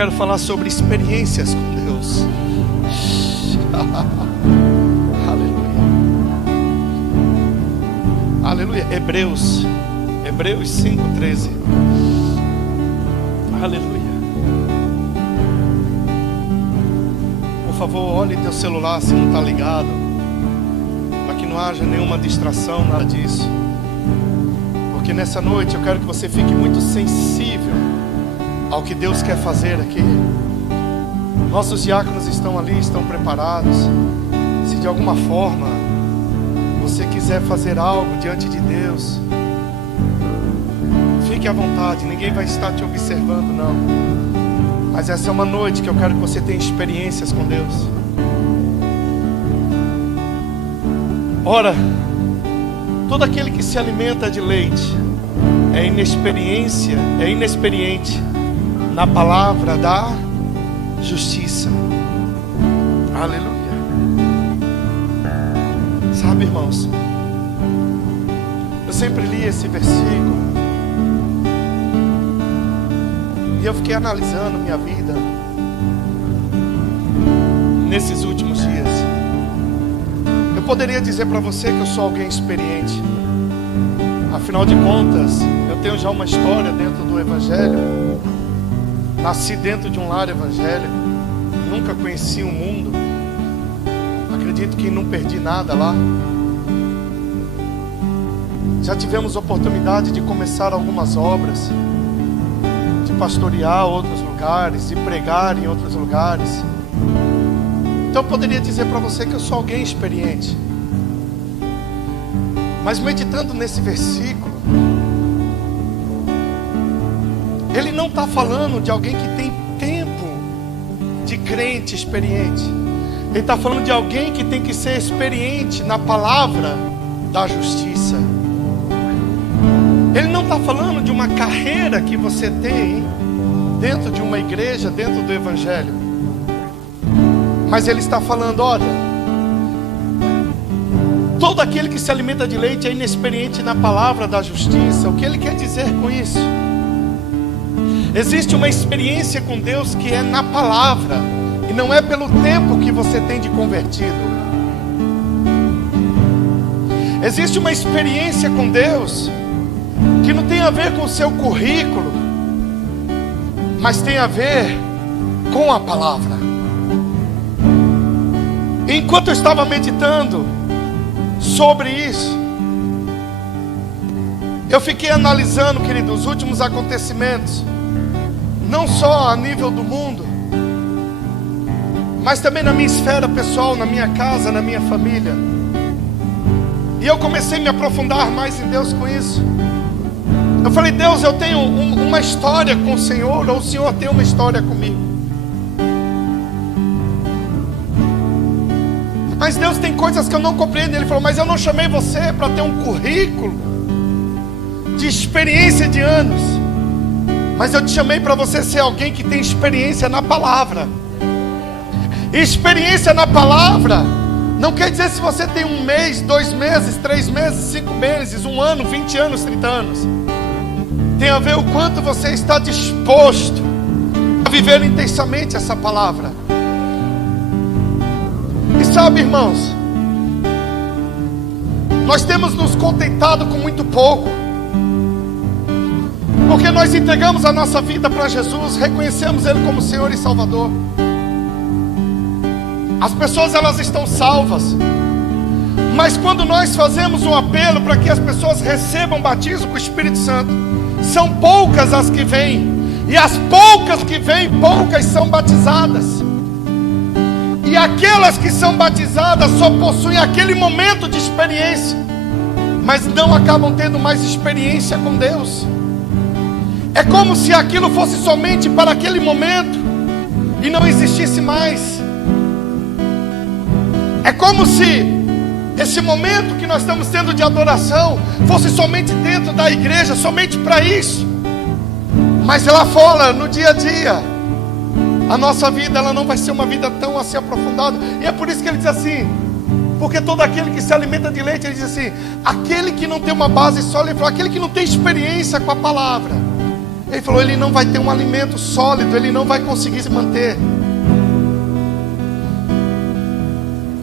quero falar sobre experiências com Deus. Aleluia. Aleluia. Hebreus 5:13. Aleluia. Por favor, olhe teu celular se não está ligado, para que não haja nenhuma distração, nada disso. Porque nessa noite eu quero que você fique muito sensível ao que Deus quer fazer aqui. Nossos diáconos estão ali, estão preparados. Se de alguma forma você quiser fazer algo diante de Deus, fique à vontade, ninguém vai estar te observando, não. Mas essa é uma noite que eu quero que você tenha experiências com Deus. Ora, todo aquele que se alimenta de leite é inexperiente na palavra da justiça. Aleluia. Sabe, irmãos, eu sempre li esse versículo e eu fiquei analisando minha vida nesses últimos dias. Eu poderia dizer para você que eu sou alguém experiente. Afinal de contas, eu tenho já uma história dentro do Evangelho. Nasci dentro de um lar evangélico. Nunca conheci o mundo. Acredito que não perdi nada lá. Já tivemos oportunidade de começar algumas obras, de pastorear outros lugares, de pregar em outros lugares. Então eu poderia dizer para você que eu sou alguém experiente. Mas meditando nesse versículo, ele não está falando de alguém que tem tempo de crente experiente. Ele está falando de alguém que tem que ser experiente na palavra da justiça. Ele não está falando de uma carreira que você tem dentro de uma igreja, dentro do Evangelho. Mas ele está falando, olha, todo aquele que se alimenta de leite é inexperiente na palavra da justiça. O que ele quer dizer com isso? Existe uma experiência com Deus que é na palavra, e não é pelo tempo que você tem de convertido. Existe uma experiência com Deus que não tem a ver com o seu currículo, mas tem a ver com a palavra. Enquanto eu estava meditando sobre isso, eu fiquei analisando, querido, os últimos acontecimentos, não só a nível do mundo, mas também na minha esfera pessoal, na minha casa, na minha família. E eu comecei a me aprofundar mais em Deus com isso. Eu falei, Deus, eu tenho uma história com o Senhor, ou o Senhor tem uma história comigo. Mas Deus, tem coisas que eu não compreendo. Ele falou, mas eu não chamei você para ter um currículo de experiência de anos, mas eu te chamei para você ser alguém que tem experiência na palavra. E experiência na palavra não quer dizer se você tem 1 mês, 2 meses, 3 meses, 5 meses, 1 ano, 20 anos, 30 anos. Tem a ver o quanto você está disposto a viver intensamente essa palavra. E sabe, irmãos, nós temos nos contentado com muito pouco, porque nós entregamos a nossa vida para Jesus, reconhecemos Ele como Senhor e Salvador. As pessoas, elas estão salvas, mas quando nós fazemos um apelo para que as pessoas recebam batismo com o Espírito Santo, são poucas as que vêm, e as poucas que vêm, poucas são batizadas. E aquelas que são batizadas só possuem aquele momento de experiência, mas não acabam tendo mais experiência com Deus. É como se aquilo fosse somente para aquele momento e não existisse mais. É como se esse momento que nós estamos tendo de adoração fosse somente dentro da igreja, somente para isso. Mas lá fora, no dia a dia, a nossa vida, ela não vai ser uma vida tão assim aprofundada. E é por isso que ele diz assim, porque todo aquele que se alimenta de leite, ele diz assim, aquele que não tem uma base sólida, ele fala, aquele que não tem experiência com a palavra, Ele falou, ele não vai ter um alimento sólido, ele não vai conseguir se manter.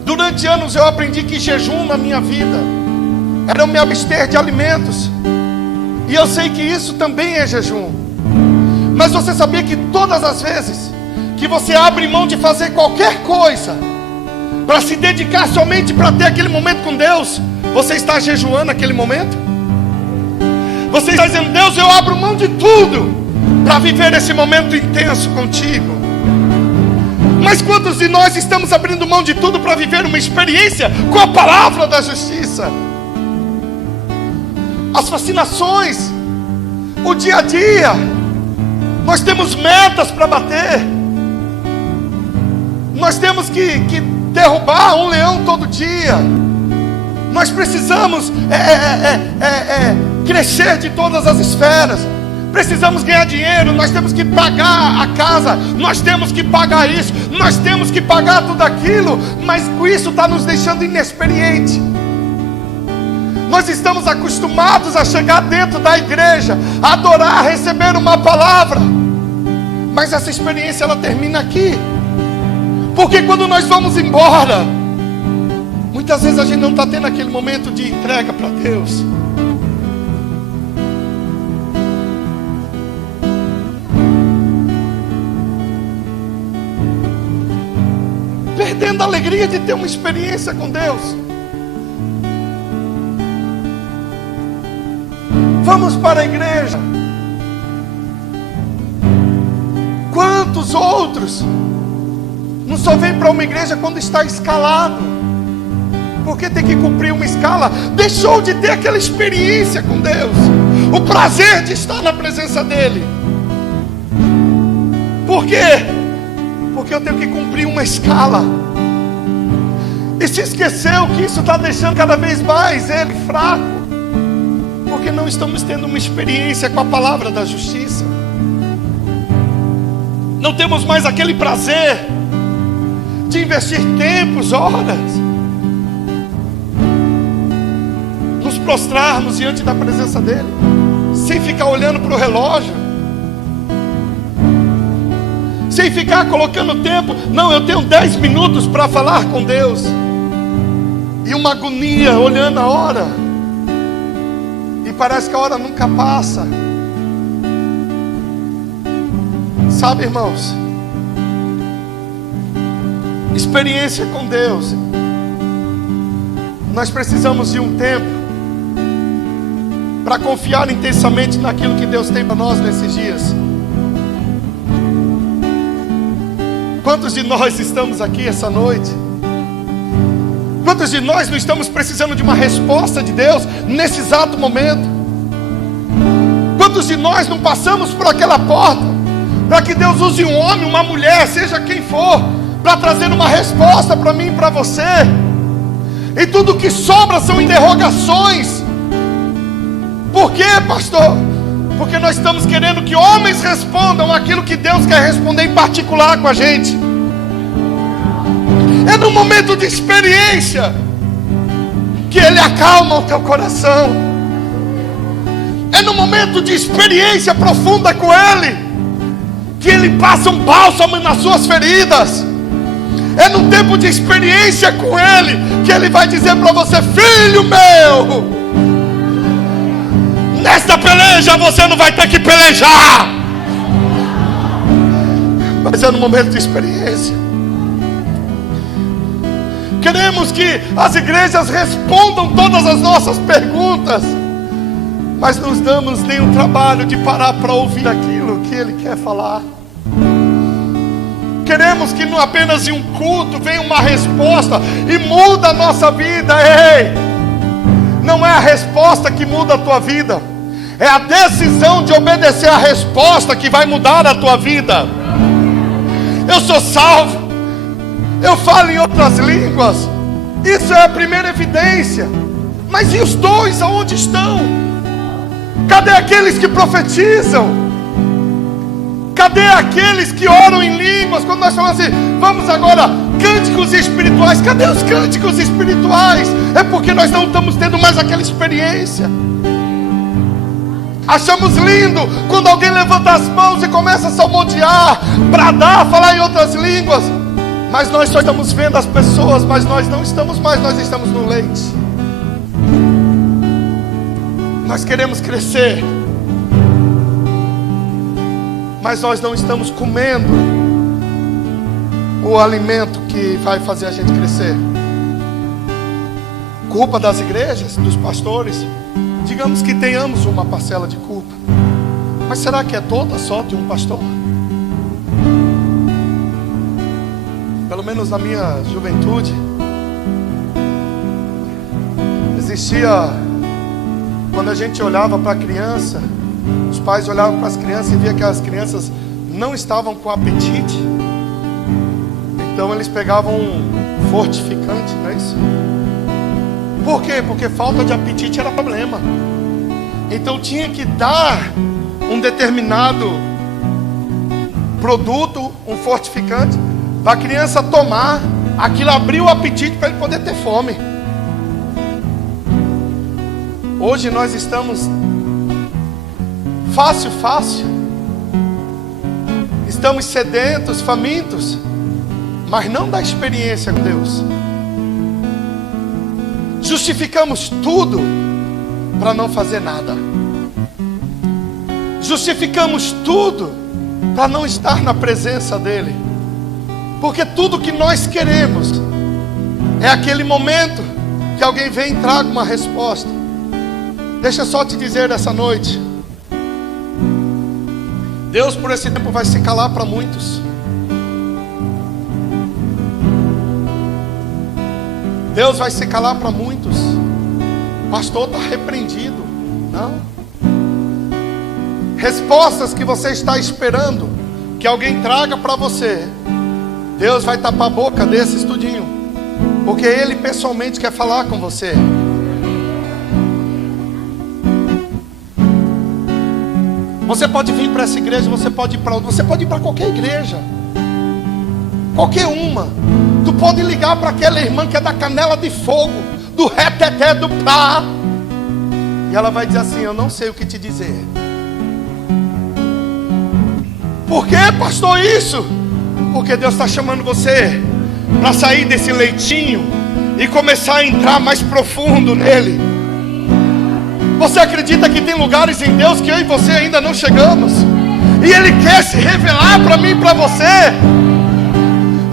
Durante anos eu aprendi que jejum na minha vida era eu me abster de alimentos. E eu sei que isso também é jejum. Mas você sabia que todas as vezes que você abre mão de fazer qualquer coisa para se dedicar somente para ter aquele momento com Deus, você está jejuando naquele momento? Você está dizendo, Deus, eu abro mão de tudo para viver esse momento intenso contigo. Mas quantos de nós estamos abrindo mão de tudo para viver uma experiência com a palavra da justiça? As fascinações, o dia a dia. Nós temos metas para bater. Nós temos que derrubar um leão todo dia. Nós precisamos crescer de todas as esferas. Precisamos ganhar dinheiro. Nós temos que pagar a casa. Nós temos que pagar isso. Nós temos que pagar tudo aquilo. Mas isso está nos deixando inexperiente. Nós estamos acostumados a chegar dentro da igreja, a adorar, a receber uma palavra. Mas essa experiência ela termina aqui. Porque quando nós vamos embora, muitas vezes a gente não está tendo aquele momento de entrega para Deus. Perdendo a alegria de ter uma experiência com Deus. Vamos para a igreja. Quantos outros não só vem para uma igreja quando está escalado, porque tem que cumprir uma escala, deixou de ter aquela experiência com Deus, o prazer de estar na presença dEle. Por quê? Porque eu tenho que cumprir uma escala. E se esqueceu que isso está deixando cada vez mais Ele fraco, porque não estamos tendo uma experiência com a palavra da justiça. Não temos mais aquele prazer de investir tempos, horas, nos prostrarmos diante da presença dEle, sem ficar olhando para o relógio, sem ficar colocando tempo. Não, eu tenho 10 minutos para falar com Deus, e uma agonia olhando a hora, e parece que a hora nunca passa. Sabe, irmãos, experiência com Deus, nós precisamos de um tempo para confiar intensamente naquilo que Deus tem para nós nesses dias. Quantos de nós estamos aqui essa noite? Quantos de nós não estamos precisando de uma resposta de Deus nesse exato momento? Quantos de nós não passamos por aquela porta para que Deus use um homem, uma mulher, seja quem for, para trazer uma resposta para mim e para você? E tudo que sobra são interrogações. Por quê, pastor? Porque nós estamos querendo que homens respondam aquilo que Deus quer responder em particular com a gente. É no momento de experiência que Ele acalma o teu coração. É no momento de experiência profunda com Ele que Ele passa um bálsamo nas suas feridas. É no tempo de experiência com Ele que Ele vai dizer para você: filho meu, nesta peleja você não vai ter que pelejar. Mas é no momento de experiência. Queremos que as igrejas respondam todas as nossas perguntas, mas não nos damos nem o trabalho de parar para ouvir aquilo que Ele quer falar. Queremos que não apenas em um culto venha uma resposta e muda a nossa vida. Ei, não é a resposta que muda a tua vida, é a decisão de obedecer a resposta que vai mudar a tua vida. Eu sou salvo, eu falo em outras línguas, isso é a primeira evidência. Mas e os dons, aonde estão? Cadê aqueles que profetizam? Cadê aqueles que oram em línguas? Quando nós falamos assim, vamos agora, cânticos espirituais. Cadê os cânticos espirituais? É porque nós não estamos tendo mais aquela experiência. Achamos lindo quando alguém levanta as mãos e começa a salmodiar, bradar, falar em outras línguas. Mas nós só estamos vendo as pessoas, mas nós não estamos mais, nós estamos no leite. Nós queremos crescer, mas nós não estamos comendo o alimento que vai fazer a gente crescer. Culpa das igrejas, dos pastores? Digamos que tenhamos uma parcela de culpa, mas será que é toda só de um pastor? Pelo menos na minha juventude, existia, quando a gente olhava para a criança, os pais olhavam para as crianças e via que as crianças não estavam com apetite, então eles pegavam um fortificante, não é isso? Por quê? Porque falta de apetite era problema. Então tinha que dar um determinado produto, um fortificante, para a criança tomar, aquilo abriu o apetite para ele poder ter fome. Hoje nós estamos fácil, estamos sedentos, famintos, mas não da experiência com Deus. Justificamos tudo para não fazer nada. Justificamos tudo para não estar na presença dEle. Porque tudo que nós queremos é aquele momento que alguém vem e traga uma resposta. Deixa eu só te dizer essa noite, Deus por esse tempo vai se calar para muitos. Deus vai se calar para muitos. Pastor, está repreendido. Não. Respostas que você está esperando que alguém traga para você, Deus vai tapar a boca desses tudinho, porque Ele pessoalmente quer falar com você. Você pode vir para essa igreja, você pode ir para outra, você pode ir para qualquer igreja, qualquer uma. Tu pode ligar para aquela irmã que é da canela de fogo, do reteté, do pá, e ela vai dizer assim: eu não sei o que te dizer. Por que, pastor, isso? Porque Deus está chamando você para sair desse leitinho e começar a entrar mais profundo nele. Você acredita que tem lugares em Deus que eu e você ainda não chegamos? E Ele quer se revelar para mim e para você.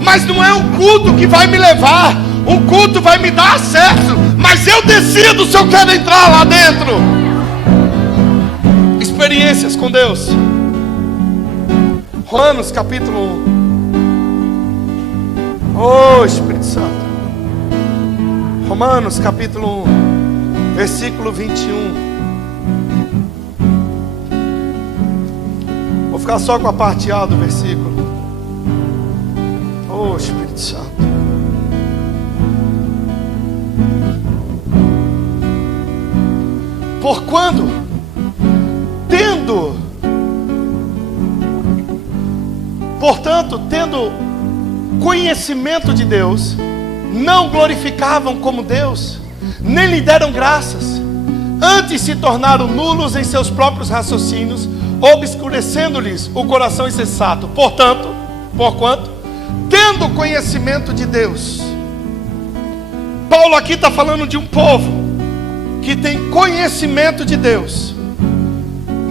Mas não é um culto que vai me levar. Um culto vai me dar acesso, mas eu decido se eu quero entrar lá dentro. Experiências com Deus. Romanos capítulo 1. Oh, Espírito Santo. Romanos capítulo 1, versículo 21. Vou ficar só com a parte A do versículo. Oh, Espírito Santo. Porquanto, tendo conhecimento de Deus, não glorificavam como Deus, nem lhe deram graças, antes se tornaram nulos em seus próprios raciocínios, obscurecendo-lhes o coração insensato. Porquanto, tendo conhecimento de Deus. Paulo aqui está falando de um povo que tem conhecimento de Deus,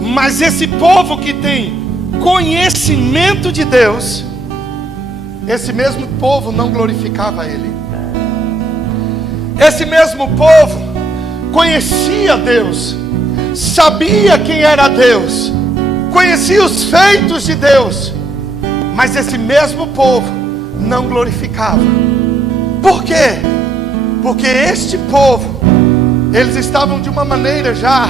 mas esse povo que tem conhecimento de Deus, esse mesmo povo não glorificava Ele. Esse mesmo povo conhecia Deus, sabia quem era Deus, conhecia os feitos de Deus, mas esse mesmo povo não glorificava. Por quê? Porque este povo, eles estavam de uma maneira já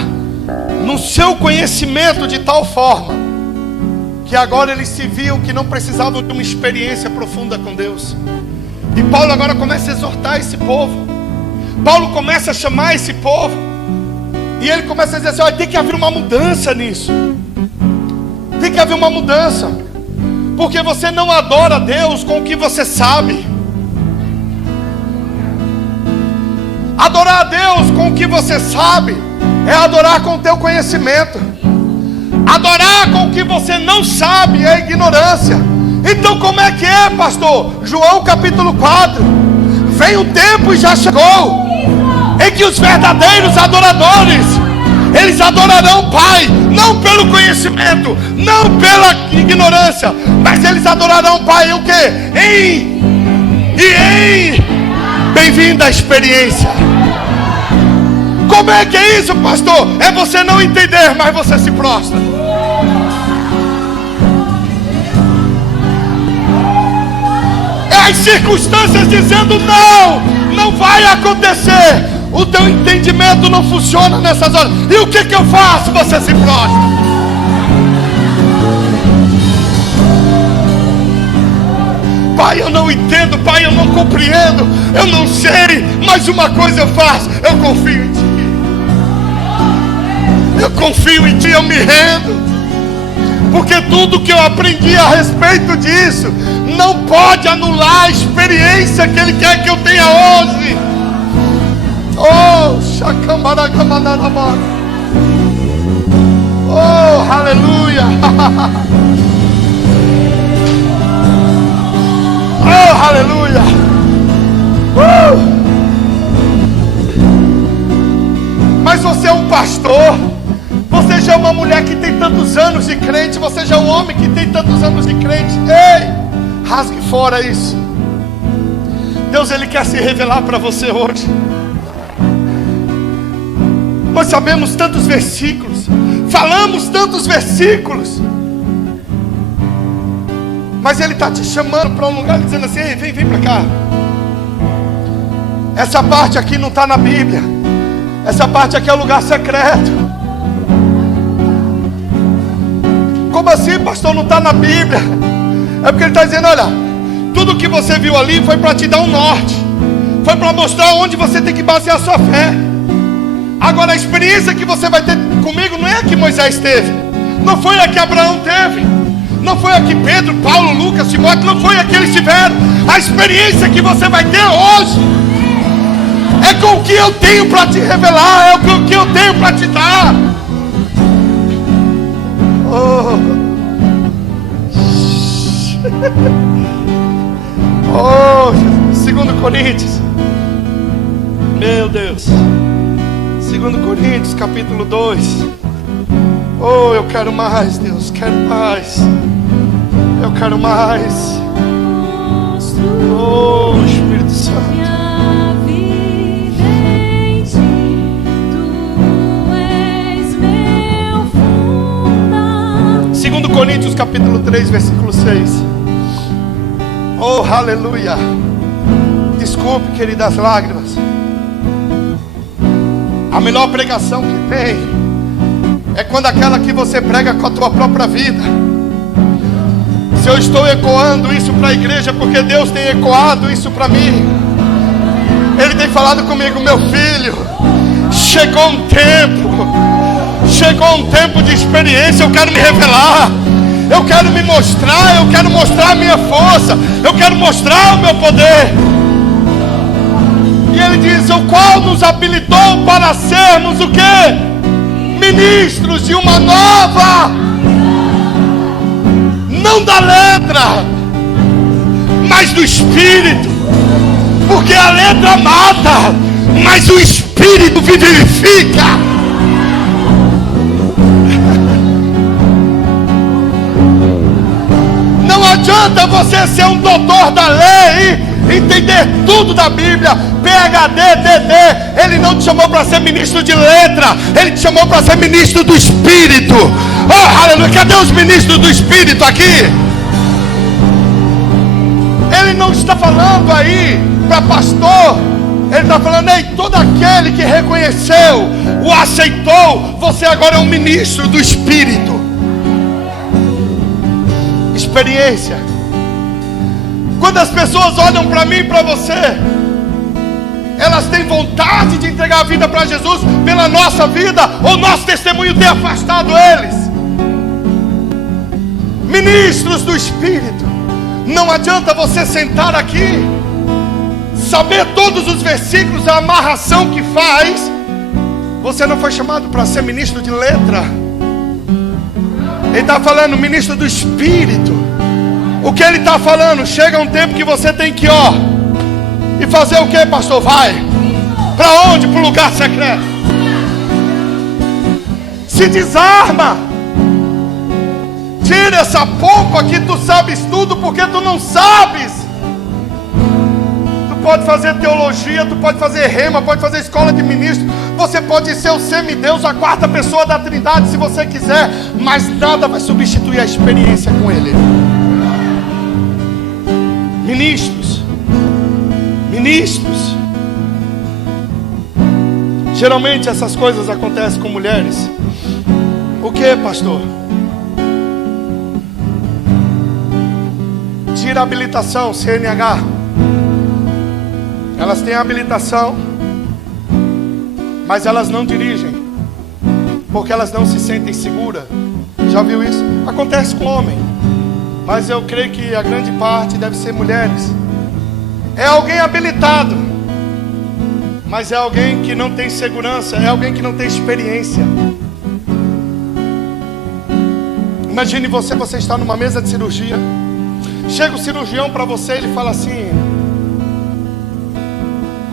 no seu conhecimento de tal forma que agora eles se viam que não precisavam de uma experiência profunda com Deus. E Paulo agora começa a exortar esse povo. Paulo começa a chamar esse povo, e ele começa a dizer assim: olha, tem que haver uma mudança nisso. Tem que haver uma mudança, porque você não adora Deus com o que você sabe. Adorar a Deus com o que você sabe é adorar com o teu conhecimento. Adorar com o que você não sabe é ignorância. Então como é que é, pastor? João capítulo 4. Vem o tempo e já chegou em que os verdadeiros adoradores, eles adorarão o Pai, não pelo conhecimento, não pela ignorância, mas eles adorarão o Pai em o quê? Bem-vindo à experiência. Como é que é isso, pastor? É você não entender, mas você se prostra. É as circunstâncias dizendo não vai acontecer. O teu entendimento não funciona nessas horas. E o que eu faço? Você se prostra. Pai, eu não entendo. Pai, eu não compreendo. Eu não sei. Mas uma coisa eu faço. Eu confio em Ti. Eu confio em Ti. Eu me rendo. Porque tudo que eu aprendi a respeito disso não pode anular a experiência que Ele quer que eu tenha hoje. Oh, Shakamaragamanarama. Oh, aleluia. Oh, aleluia. Mas você é um pastor. Você já é uma mulher que tem tantos anos de crente. Você já é um homem que tem tantos anos de crente. Ei, rasgue fora isso. Deus, Ele quer se revelar para você hoje. Nós sabemos tantos versículos, falamos tantos versículos, mas Ele está te chamando para um lugar dizendo assim: ei, vem para cá. Essa parte aqui não está na Bíblia. Essa parte aqui é o lugar secreto. Como assim, pastor? Não está na Bíblia? É porque Ele está dizendo: olha, tudo que você viu ali foi para te dar um norte, foi para mostrar onde você tem que basear a sua fé. Agora a experiência que você vai ter comigo não é a que Moisés teve, não foi a que Abraão teve, não foi a que Pedro, Paulo, Lucas, Timóteo, não foi a que eles tiveram. A experiência que você vai ter hoje é com o que eu tenho para te revelar, é com o que eu tenho para te dar. Oh, oh, 2 Coríntios, meu Deus, 2 Coríntios capítulo 2. Oh, eu quero mais, Deus, quero mais. Eu quero mais. Oh, Espírito Santo. 2 Coríntios capítulo 3, versículo 6. Oh, aleluia. Desculpe, queridas lágrimas. A melhor pregação que tem é quando aquela que você prega com a tua própria vida. Se eu estou ecoando isso para a igreja, porque Deus tem ecoado isso para mim. Ele tem falado comigo: meu filho, chegou um tempo de experiência. Eu quero me revelar, eu quero me mostrar, eu quero mostrar a minha força, eu quero mostrar o meu poder. E ele diz: o qual nos habilitou para sermos o quê? Ministros de uma nova, não da letra, mas do Espírito. Porque a letra mata, mas o Espírito vivifica. Não adianta você ser um doutor da lei, entender tudo da Bíblia, PhD, DD. Ele não te chamou para ser ministro de letra, Ele te chamou para ser ministro do Espírito. Oh, aleluia. Cadê os ministros do Espírito aqui? Ele não está falando aí para pastor. Ele está falando: ei, todo aquele que reconheceu, o aceitou, você agora é um ministro do Espírito. Experiência. Quando as pessoas olham para mim e para você, elas têm vontade de entregar a vida para Jesus pela nossa vida, ou nosso testemunho tem afastado eles. Ministros do Espírito. Não adianta você sentar aqui, saber todos os versículos, a amarração que faz. Você não foi chamado para ser ministro de letra. Ele está falando, ministro do Espírito. O que ele está falando? Chega um tempo que você tem que, e fazer o que, pastor? Vai. Para onde? Para o lugar secreto. Se desarma. Tira essa polpa que tu sabes tudo, porque tu não sabes. Tu pode fazer teologia, tu pode fazer rema, pode fazer escola de ministro. Você pode ser o semideus, a quarta pessoa da Trindade, se você quiser. Mas nada vai substituir a experiência com Ele. Ministros. Geralmente essas coisas acontecem com mulheres. O que, pastor? Tira a habilitação, CNH. Elas têm a habilitação, mas elas não dirigem, porque elas não se sentem seguras. Já viu isso? Acontece com homem, mas eu creio que a grande parte deve ser mulheres. É alguém habilitado, mas é alguém que não tem segurança, é alguém que não tem experiência. Imagine você está numa mesa de cirurgia. Chega o cirurgião para você e ele fala assim: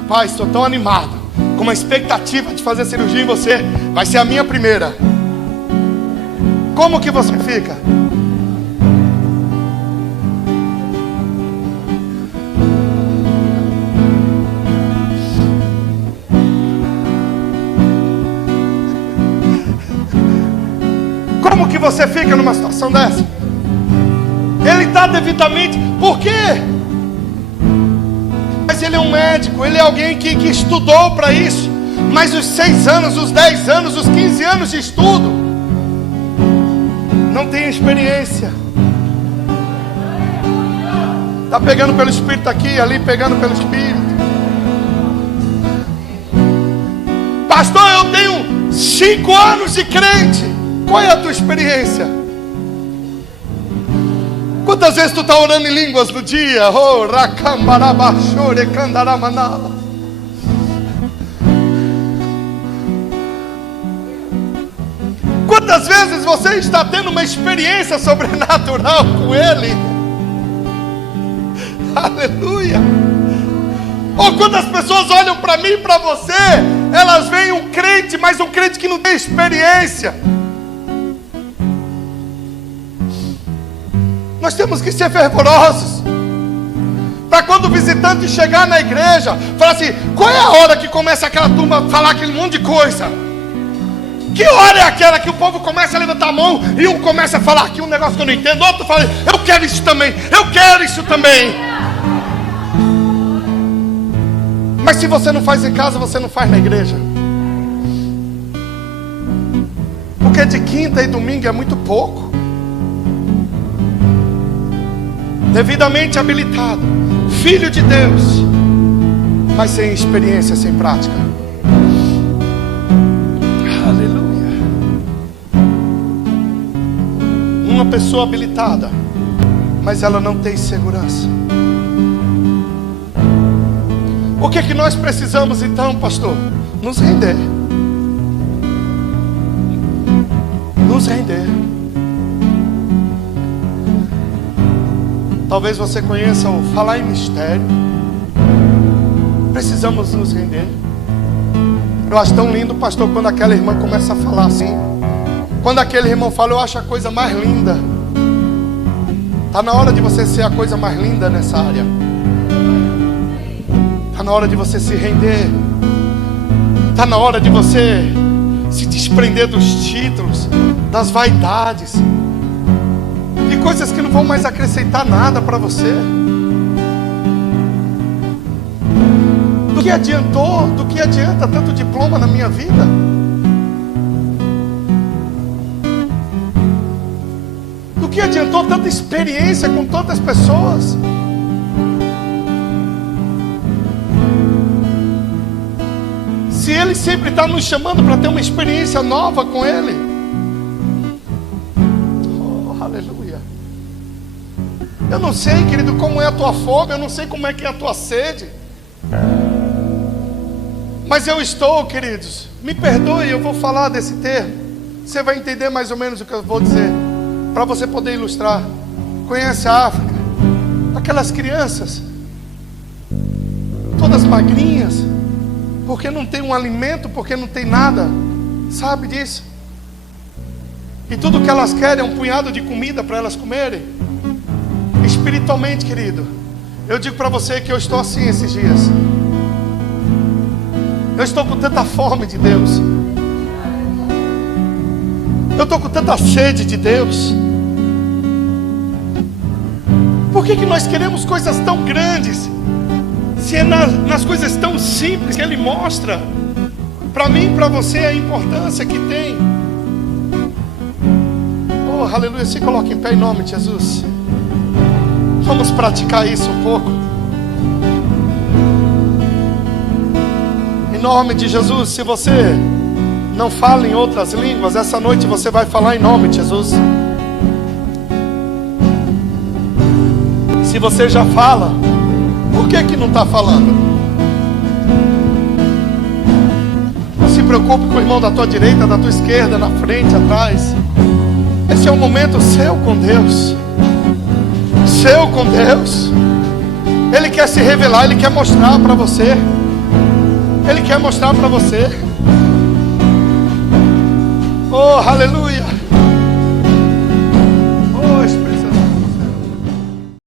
rapaz, estou tão animado, com uma expectativa de fazer cirurgia em você. Vai ser a minha primeira. Como que você fica? Como que você fica numa situação dessa? Ele está devidamente. Por quê? Mas ele é um médico, ele é alguém que estudou para isso. Mas os 6 anos, os 10 anos, os 15 anos de estudo, não tem experiência. Está pegando pelo Espírito aqui, ali pegando pelo Espírito. Pastor, eu tenho 5 anos de crente. Qual é a tua experiência? Quantas vezes tu está orando em línguas no dia? Oh, rakambarabashore kandaramanala. Quantas vezes você está tendo uma experiência sobrenatural com Ele? Aleluia. Ou quantas pessoas olham para mim e para você, elas veem um crente, mas um crente que não tem experiência. Nós temos que ser fervorosos, para quando o visitante chegar na igreja, falar assim: qual é a hora que começa aquela turma a falar aquele monte de coisa? Que hora é aquela que o povo começa a levantar a mão e um começa a falar aqui um negócio que eu não entendo, outro fala: eu quero isso também, eu quero isso também. Mas se você não faz em casa, você não faz na igreja. Porque de quinta e domingo é muito pouco. Devidamente habilitado, filho de Deus, mas sem experiência, sem prática. Aleluia. Uma pessoa habilitada, mas ela não tem segurança. O que é que nós precisamos então, pastor? Nos render. Nos render. Talvez você conheça o falar em mistério. Precisamos nos render. Eu acho tão lindo, pastor, quando aquela irmã começa a falar assim. Quando aquele irmão fala, eu acho a coisa mais linda. Está na hora de você ser a coisa mais linda nessa área. Está na hora de você se render. Está na hora de você se desprender dos títulos, das vaidades, de coisas que não vão mais acrescentar nada para você. Do que adiantou? Do que adianta tanto diploma na minha vida? Do que adiantou tanta experiência com tantas pessoas? Se Ele sempre está nos chamando para ter uma experiência nova com Ele. Oh, aleluia. Eu não sei, querido, como é a tua fome, eu não sei como é que é a tua sede. Mas eu estou, queridos, me perdoe, eu vou falar desse termo. Você vai entender mais ou menos o que eu vou dizer. para você poder ilustrar. Conhece a África? Aquelas crianças, todas magrinhas, porque não tem um alimento, porque não tem nada. Sabe disso? E tudo que elas querem é um punhado de comida para elas comerem. Espiritualmente, querido, eu digo para você que eu estou assim esses dias. Eu estou com tanta fome de Deus. Eu estou com tanta sede de Deus. Por que nós queremos coisas tão grandes, se é nas coisas tão simples que Ele mostra para mim e para você a importância que tem? Oh, aleluia. Se coloque em pé em nome de Jesus. Vamos praticar isso um pouco. Em nome de Jesus. Se você não fala em outras línguas, essa noite você vai falar em nome de Jesus. Se você já fala, por que não está falando? Não se preocupe com o irmão da tua direita, da tua esquerda, na frente, atrás. Esse é um momento seu com Deus. Seu com Deus. Ele quer se revelar, Ele quer mostrar para você. Ele quer mostrar para você. Oh, aleluia.